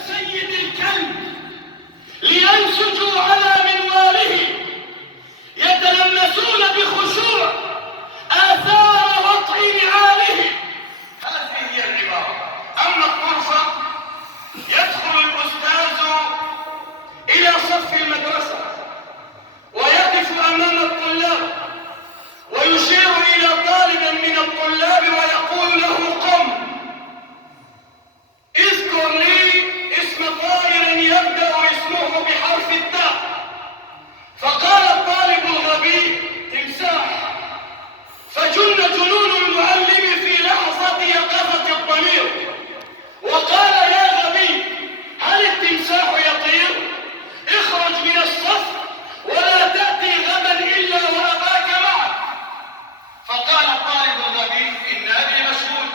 سيد الكلب لينسجوا على منواله يتلمسون بخشوع آثار وطء نعاله. هذه هي العبارة. أما الطرفة يدخل الأستاذ إلى صف المدرسة ويقف أمام الطلاب ويشير إلى طالب من الطلاب ويقول له قم، اذكر لي اسم طائر يبدأ اسمه بحرف التاء. فقال الطالب الغبي تمساح، فجن جنون المعلم في لحظة يقظة الضمير وقال يا غبي هل التمساح يطير؟ اخرج من الصف ولا تأتي غدا إلا وأباك معك. فقال الطالب الغبي إن أبي مشغول.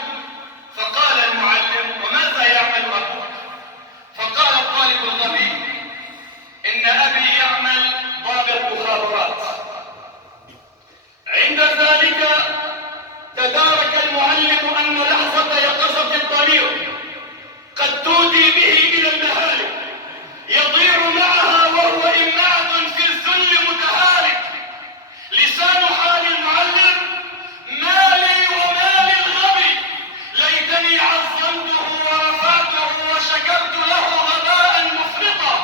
فقال المعلم وماذا يعمل أبوك؟ فقال الطالب الغبي إن أبي يعمل ضابط مخابرات. عند ذلك تدارك المعلم أن لحظة يقظة الضمير قد تودي به إلى المهالك، يضيع معها وهو إمعة في الذل متهالك. لسان حال المعلم مالي ومال الغبي، ليتني عظمته ورفعته وشكرت له غباء مفرطا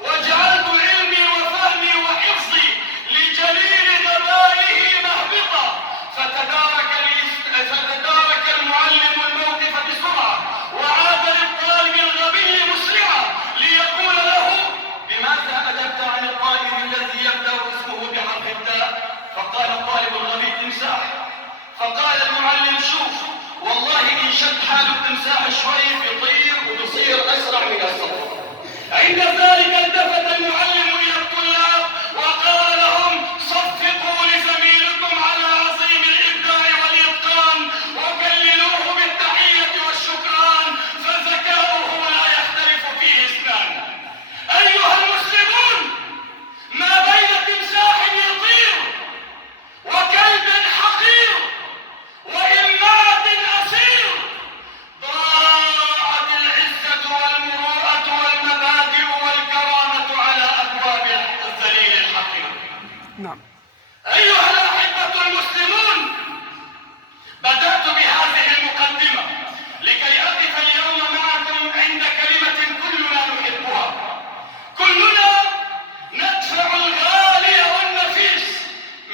وجعلت علمي وفهمي وحفظي لجليل غبائه مهبطا. فتدارك المعلم الموقف بسرعة وعاد للطالب الغبي مسرعا ليقول له بماذا أدبت عن الطائر الذي يبدأ اسمه بحرف التاء؟ فقال الطالب الغبي تمساح. فقال المعلم شوف والله إن شد حال التمساح شوي بيطير وبيصير أسرع من الصوت. عند ذلك التفت المعلم إلى الطلاب وقال لهم صفقوا لزميلكم على عظيم الإبداع والإتقان وكللوه بالتحية والشكران فذكاؤه لا يختلف فيه اثنان. أيها المسلمون، ما بين تمساح يطير وكلب حقير وإمعة أسير ضاعت العزة والمروءة والمبادئ والكرامة على أبواب الذليل الحقير. نعم. أيها الأحبة المسلمون، بدأت بهذه المقدمة لكي أقف اليوم معكم عند كلمة كلنا نحبها، كلنا ندفع الغالي والنفيس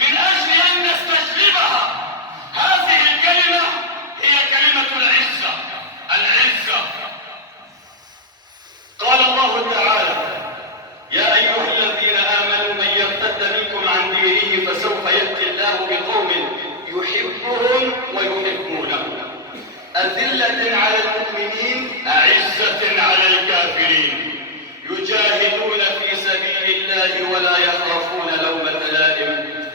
من أجل أن نستجلبها. هذه الكلمة هي كلمة العزة. العزة. قال الله تعالى يا أيها الذين آمنوا من يرتد منكم عن دينه فسوف يأتي الله بقوم يحبهم ويحبونه أذلة على المؤمنين أعزة على الكافرين يجاهدون في سبيل الله ولا يخافون لومة لائم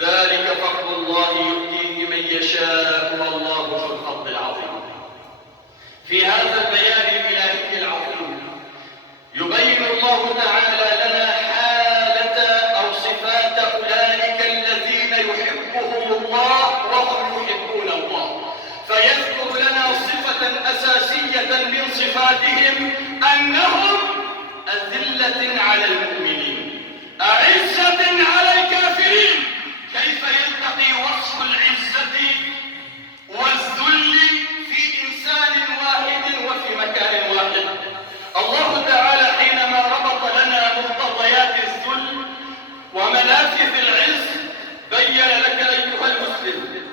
ذلك فضل الله يؤتيه من يشاء والله ذو الفضل العظيم. في هذا البيان الإلهي العظيم يبين الله تعالى لنا حالة أو صفات أولئك الذين يحبهم الله وهم يحبون الله، فيذكر لنا صفة أساسية من صفاتهم أنهم أذلة على المؤمنين أعزة على الكافرين. كيف يلتقي وصف العزة والذل في إنسان واحد وفي مكان واحد؟ الله تعالى حينما ربط لنا مقتضيات الذل ومنافذ العز بين لك أيها المسلم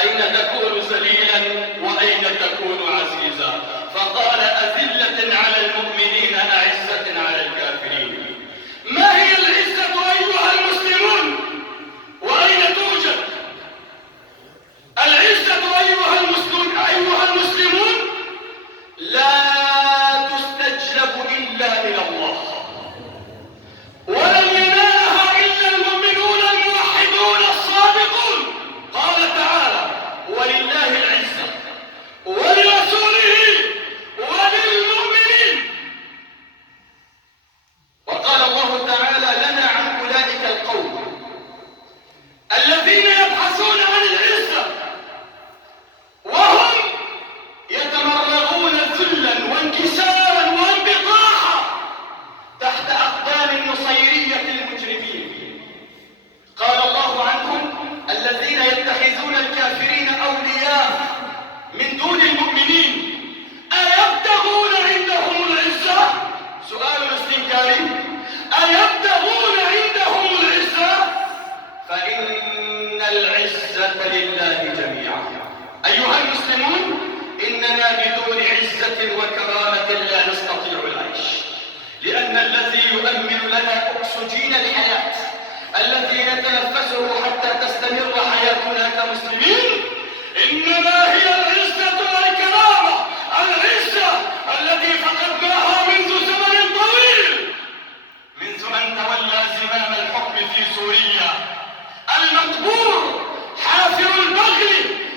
أين تكون ذليلا وأين تكون عزيزا. فقال أذلة على المؤمنين أعزة على الكافرين. ما هي العزة أيها المسلمون وأين توجد؟ العزة أيها المسلمون لا تستجلب إلا من الله، ولن ينالها إلا المؤمنون الموحدون الصادقون. قال تعالى ولله العزة ولرسوله وللمؤمنين. وقال الله تعالى لنا عن أولئك القوم الذين يبحثون عن العزة وهم يتمرغون ذلا وانكسارا عزة وكرامة لا نستطيع العيش، لأن الذي يؤمن لنا أكسجين الحياة الذي نتنفسه حتى تستمر حياتنا كمسلمين إنما هي العزة والكرامة، العزة التي فقدناها منذ زمن طويل، منذ أن تولى زمام الحكم في سوريا المقبور حافر البغل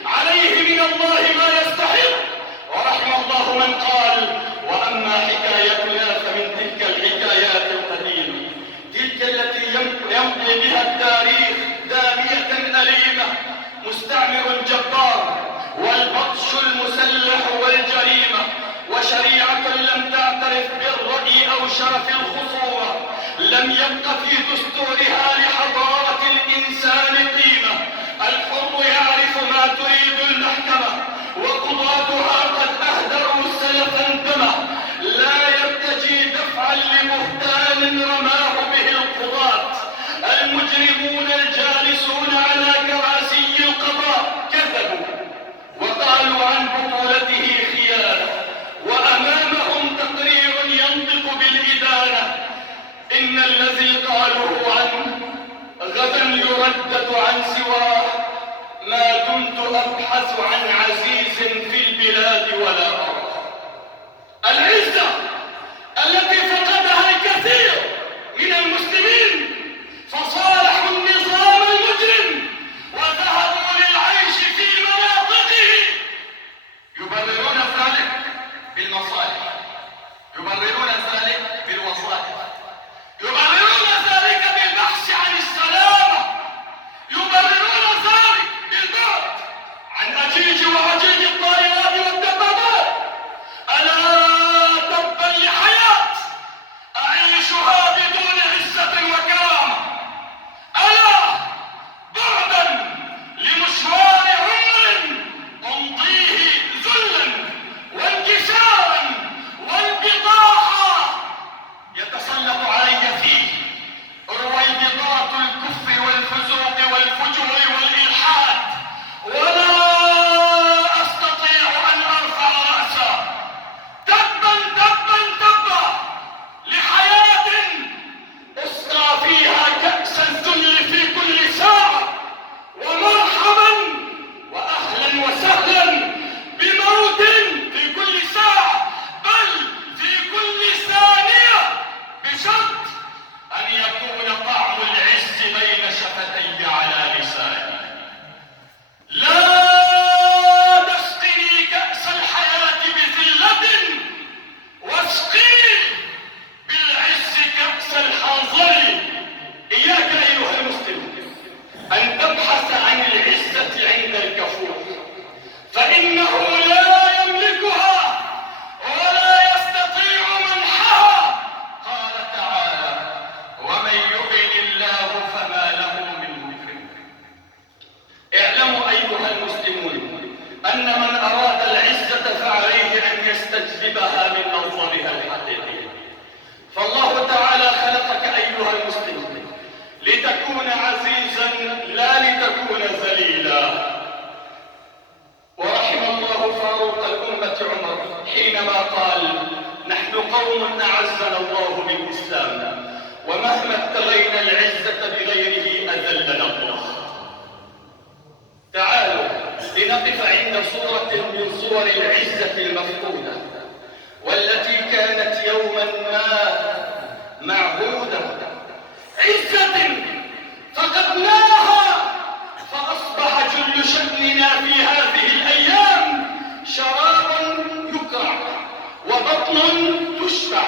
عليه من الله ما يستحق. ورحم الله من قال: وأما حكايتنا فمن تلك الحكايات القديمة، تلك التي يمضي بها التاريخ دامية أليمة، مستعمر جبار والبطش المسلح والجريمة، وشريعة لم تعترف بالرأي أو شرف الخصومة، لم يبق في دستورها لحضارة الإنسان قيمة. الحر يعرف ما تريد المحكمة، وقضاتها قد أهدروا سلفا دمه، لا يرتجي دفعا لبهتان رماه به القضاة. المجرمون الجالسون على كراسي القضاء كذبوا وقالوا عن بطولته خيانة، وأمامهم تقرير ينطق بالإدانة. إن الذي قالوه عنه غدا يردد عن سواه، ما دمت أبحث عن عزيز في البلاد ولا أراه. العزة التي فقدها الكثير من المسلمين، فصالحوا النظام المجرم وذهبوا للعيش في مناطقه، يبررون ذلك بالمصالح، يبررون ذلك بالوظائف، يبررون ذلك بالبحث عن السلامة، يبررون ذلك بالبعد عن أجيج وعجيج الطائرات والدبابات. ألا تبا لحياة أعيشها بدون عزة وكرامة، ألا بعدا لمشوار عمر أمضيه ذلا وانكسارا وانبطاحا يتسلط علي فيه رويبضات الكفر والفسوق والفجور والإلحاد، ولا أستطيع أن أرفع رأسا. تبا تبا تبا لحياة أسقى فيها كأس الذل في كل ساعة، ومرحبا وأهلا وسهلا بموت في كل ساعة، بل في كل ثانية، بشرط أن يكون طعم العز بين شفتي على لساني. لا تسقني كأس الحياة بذلة، واسقني بالعز كأس الحنظل. إياك أيها المسلم أن تبحث عن العزة عند الكفور، فإنه لا يملكها ولا يستطيع منحها. قال تعالى: ومن يهن الله فما له من مكرم. اعلموا أيها المسلمون أن من أراد العزة فعليه أن يستجلبها من منظرها الحقيقي. فالله تعالى خلقك أيها المسلم لتكون عزيزا لا لتكون ذليلا. ورحم الله فاروق الأمة عمر حينما قال: نحن قوم أعزنا الله بالإسلام، ومهما ابتغينا العزة بغيره أذلنا الله. تعالوا لنقف عند صورة من صور العزة المفقودة، والتي كانت يوما ما معهودة، عزة فقدناها فأصبح جل شأننا في هذه الأيام شراب يكرع، وبطن تشبع،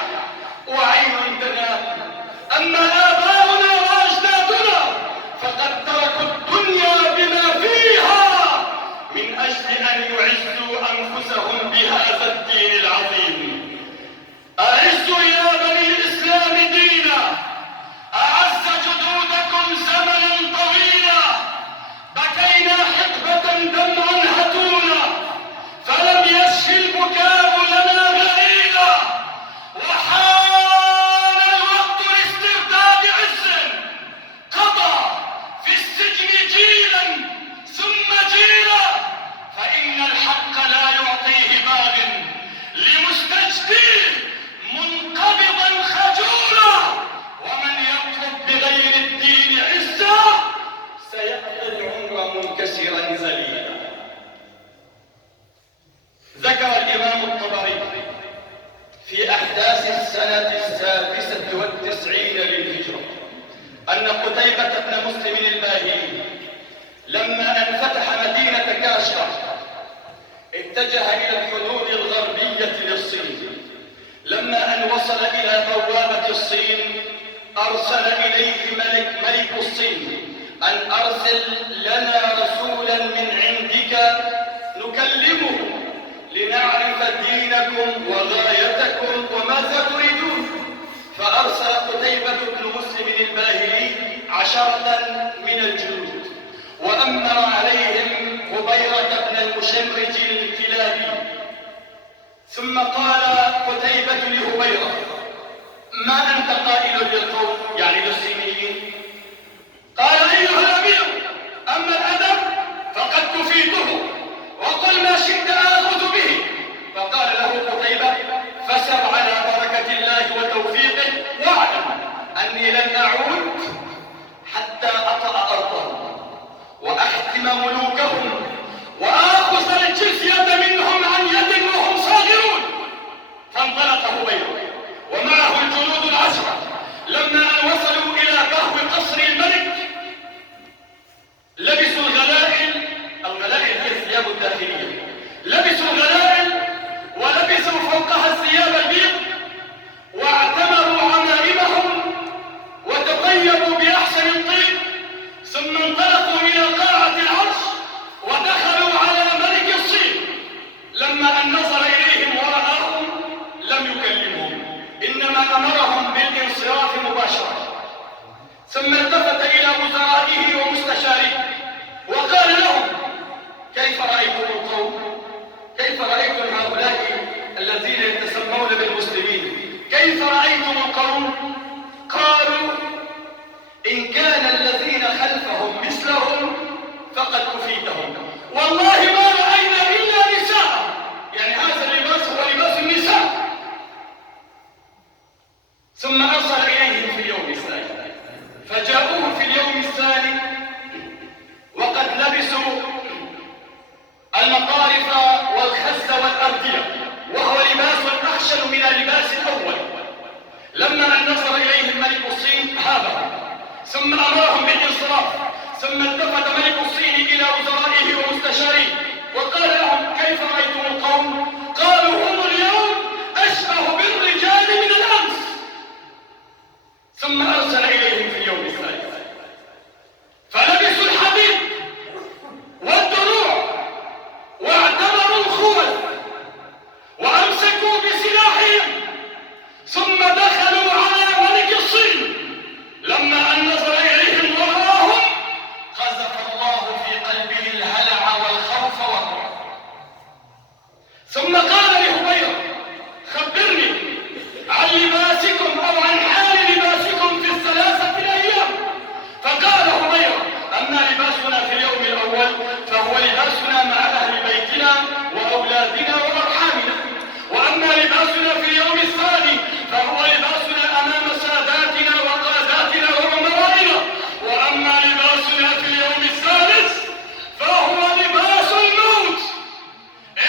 وعين تنام. أما آباؤنا وأجدادنا فقد تركوا الدنيا بما فيها من أجل أن يعزوا أنفسهم بهذا الدين العظيم. أعزوا يا بني الإسلام دينا، أعز جدودكم زمنا طويلا، بكينا حقبة دمعا هتونا، فلم يشفي البكاء لنا غليلا، أحداث السنة 96 للهجرة أن قتيبة بن مسلم الباهلي لما أن فتح مدينة كاشغر اتجه إلى الحدود الغربية للصين. لما أن وصل إلى بوابة الصين أرسل إليه ملك الصين أن أرسل لنا رسولا من عندك نكلمه لنعرف دينكم وغايتكم وماذا تريدون. فأرسل قتيبة بن مسلم الباهلي 10 من الجنود وأمر عليهم هبيرة بن المشمرج الكلابي. ثم قال قتيبة لهبيرة: ما أنت قائل للقوم، يعني للصينيين؟ قال: أيها الأمير، أما الأدب فقد كفيته، وقل ما شئت آخذ به. فقال له قتيبة: فسر على بركة الله وتوفيقه، واعلم أني لن أعود حتى أطأ أرضهم وأختم ملوكهم وآخذ الجزية منهم عن يد وهم صاغرون. فانطلق هبيرة ومعه الجنود 10. لما أن وصلوا إلى بهو قصر الملك لبسوا الغلائل هي الثياب الداخلية، لبسوا الغلائل ولبسوا فوقها الثياب البيض واعتمروا عمائمهم وتطيبوا بأحسن الطيب، ثم انطلقوا إلى قاعة العرش ودخلوا على ملك الصين. لما أن نظر إليهم ورآهم لم يكلمهم، إنما أمرهم بالانصراف مباشرة. ثم التفت إلى وزرائه ومستشاريه وقال لهم: كيف رأيتم القوم؟ كيف رأيتم هؤلاء الذين يتسمون بالمسلمين؟ كيف رأيتم القوم؟ قالوا: إن كان الذين خلفهم مثلهم فقد كفيتهم، والله ما رأينا إلا نساء، يعني هذا اللباس هو لباس النساء. ثم أرسل إليهم في اليوم الثاني، فجاءوه في اليوم الثاني وقد لبسوا المطارف والخز والأردية، وهو لباس أخشن من اللباس الأول. لما أن نظر إليهم ملك الصين هابهم، ثم أمرهم بالانصراف. ثم التفت ملك الصين إلى وزرائه ومستشاريه وقال لهم: كيف رأيتم القوم؟ قالوا: هم اليوم أشبه بالرجال من الأمس. ثم أرسل إليهم في اليوم الثالث فلبسوا الحديد والدروع واعتبروا الخوذ وأمسكوا بسلاحهم، ثم دخلوا على ملك الصين. لما أن نظر إليهم ورآهم قذف الله في قلبه الهلع والخوف والرعب. ثم قال لهبيرة: خبرني عن لباسكم أو عن حال لباسكم في ال3 أيام. فقال هبيرة: أما لباسنا في اليوم الأول فهو لباسنا مع أهل بيتنا وأولادنا وأرحامنا، وأما لباسنا في اليوم الثاني فهو لباسنا أمام ساداتنا وقاداتنا وأمرائنا، وأما لباسنا في اليوم الثالث فهو لباس الموت،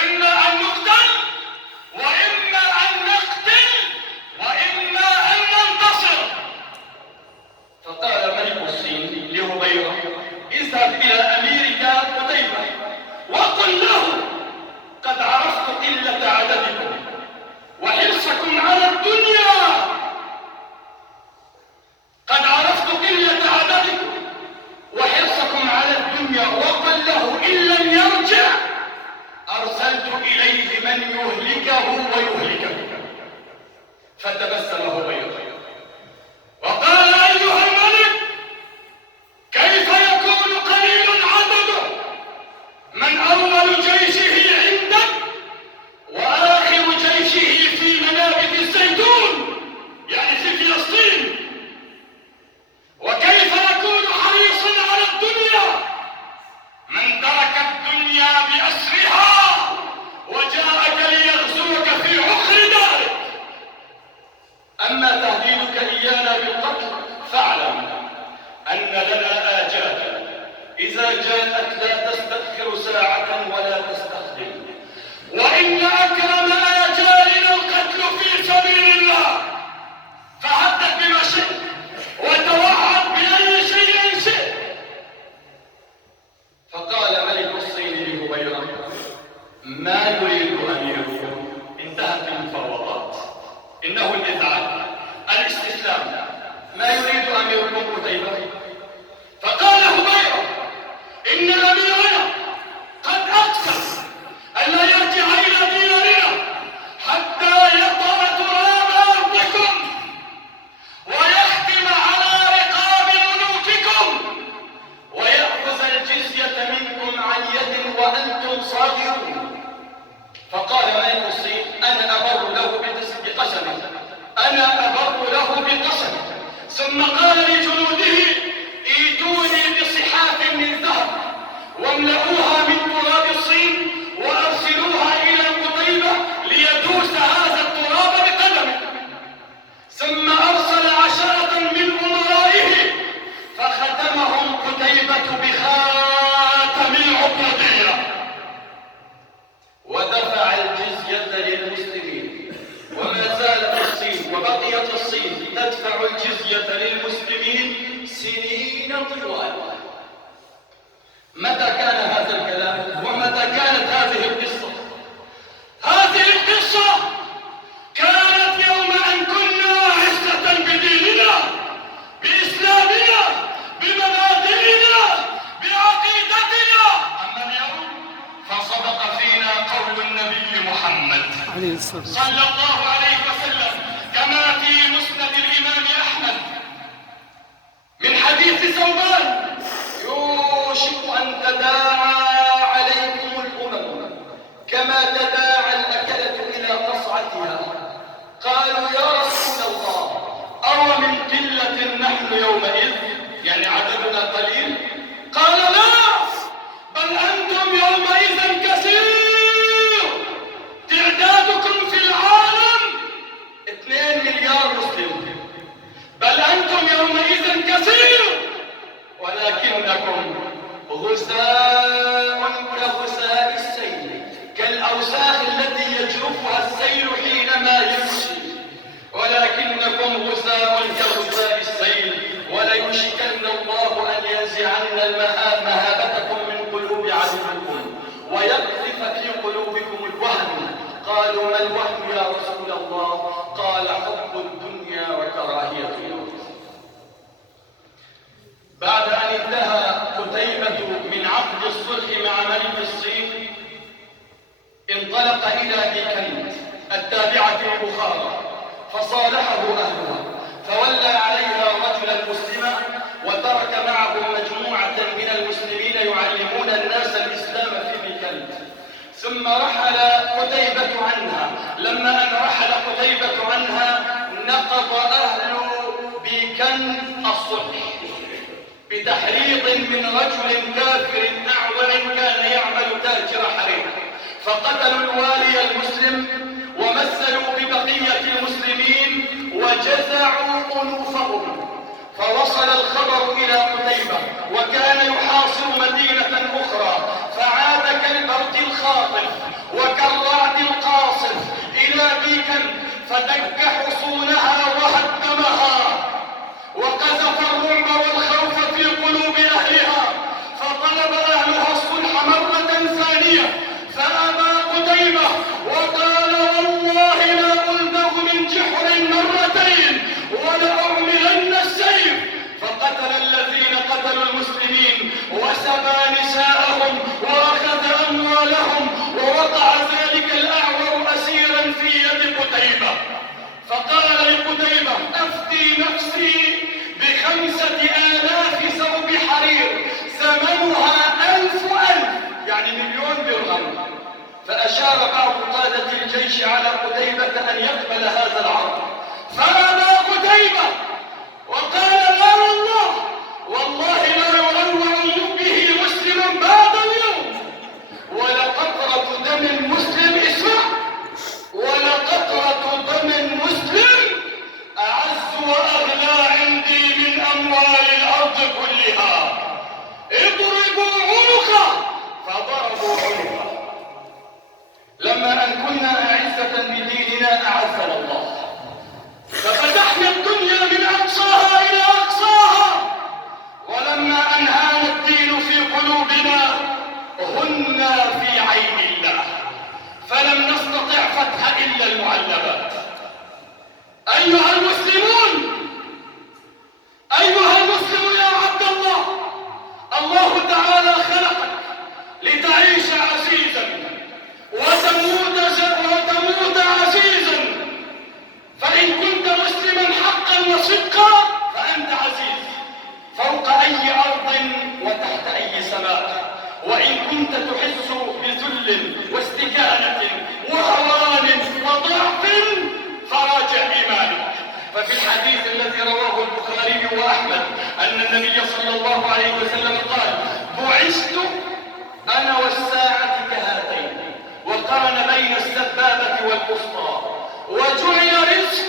إما أن نقتل وإما أن نقتل وإما أن ننتصر. فقال ملك الصين لهبيرة: اذهب إلى أميرك قتيبة وقل له: قد عرفت قلة عددكم وحرصكم على الدنيا، قد عرفت قلة عددكم وحرصكم على الدنيا، وقل له: إن لم يرجع أرسلت إليه من يهلكه ويهلكه. فتبسم هبيرة وقال: أيها الملك، كيف يكون قليل عدده من أول جيشه عندك وآخر جيشه في منابت الزيتون، يعني في فلسطين؟ وكيف يكون حريصا على الدنيا من ترك الدنيا بأسرها وجاءك ليغزوك في عقر دارك؟ أما تهديدك إيانا بالقتل فاعلم أن لنا آجالا إذا جاءت لا تستأخر ساعة ولا تستقدم، وإن أكرم آجالنا القتل في سبيل الله. إنه الإذعان، الاستسلام. ما يريد أميركم قتيبة؟ فقال هبيرة: إن أميرنا قد أقسم أن لا يرجع إلى ديننا حتى يطأ تراب أرضكم ويختم على رقاب ملوككم ويأخذ الجزية منكم عن يد وأنتم صاغرون. فقال ملك الصين: أنا أبر له بقسمه، أنا أبر له بقسمه. ثم قال لجنوده: ائتوني بصحاف من ذهب واملؤوها من تراب الصين وأرسلوها إلى قتيبة ليدوس هذا التراب بقدمه. ثم أرسل 10 من أمرائه فختمهم قتيبة بخاتم العبودية ودفع الجزية للمسلمين. وما زالت الصين وبقيت الصين تدفع الجزية للمسلمين سنين طوال. متى كان هذا الكلام ومتى كانت هذه القصة؟ هذه القصة كانت يوم أن كنا عزة بديننا، بإسلامنا، بمبادئنا، بعقيدتنا. أما اليوم فصدق فينا قول النبي محمد صلى الله عليه وسلم كما في مسند الإمام أحمد من حديث ثوبان: يوشك أن تداعى عليكم الأمم كما تداعى الأكلة إلى قصعتها. قالوا: يا رسول الله، أو من قلة نحن يومئذ، يعني عددنا قليل؟ قال: لا، بل أنتم يومئذ كثير، تعدادكم في العالم 2 مليار مسلم، بل أنتم يومئذ كثير ولكنكم غثاء كغثاء السيل، كالأوساخ التي يجرفها السيل حينما يمشي، ولكنكم غثاء كغثاء السيل، وليوشكن الله أن ينزعن مهابتكم من قلوب عدوكم ويقذف في قلوبكم الوهن. قالوا: ما الوهن يا رسول الله؟ قال: حب الدنيا وكراهية الموت. بعد أن انتهى قتيبة من عقد الصلح مع ملك الصين، انطلق إلى بيكند التابعة لبخارى فصالحه أهلها، فولى عليها رجلا مسلما وترك معه مجموعة من المسلمين يعلمون الناس الإسلام في بيكند. ثم رحل قتيبة عنها. لما أن رحل قتيبة عنها نقض أهل بيكند الصلح بتحريض من رجل كافر أعور كان يعمل تاجر حرير، فقتلوا الوالي المسلم ومثلوا ببقية المسلمين وجزعوا أنوفهم. فوصل الخبر إلى قتيبة وكان يحاصر مدينة أخرى، فعاد كالبرد الخاطف وكالرعد القاصف إلى بيكند فدك حصونها وهدمها وقذف الرعب والخوف في قلوب أهلها، فطلب أهلها الصلح مرة ثانية فأبى قتيبة وقال: والله لا ألدغ من جحر مرتين ولأعملن السيف. فقتل الذين قتلوا المسلمين وسبى نساءهم وأخذ أموالهم، ووقع ذلك الأعور أسيرا في يد قتيبة. فقال لقتيبة: أفتي نفسي ب5,000 ثوب حرير ثمنها 1000 يعني 1,000,000 درهم. فأشار بعض قادة الجيش على قتيبة أن يقبل هذا العرض، فأبى قتيبة وقال: لا والله لا يروع به مسلم بعد اليوم، ولقطرة دم مسلم، اسمع، ولقطرة دم مسلم أعز وأغلى عندي من أموال الأرض كلها. اضربوا عنقه. فضربوا عنقه. لما أن كنا أعزة بديننا أعزنا الله. كنت تحس بذل واستكانة وهوان وضعف فراجع إيمانك. ففي الحديث الذي رواه البخاري وأحمد أن النبي صلى الله عليه وسلم قال: بعثت أنا والساعة كهاتين، وقارن بين السبابة والوسطى، وجعل رزقي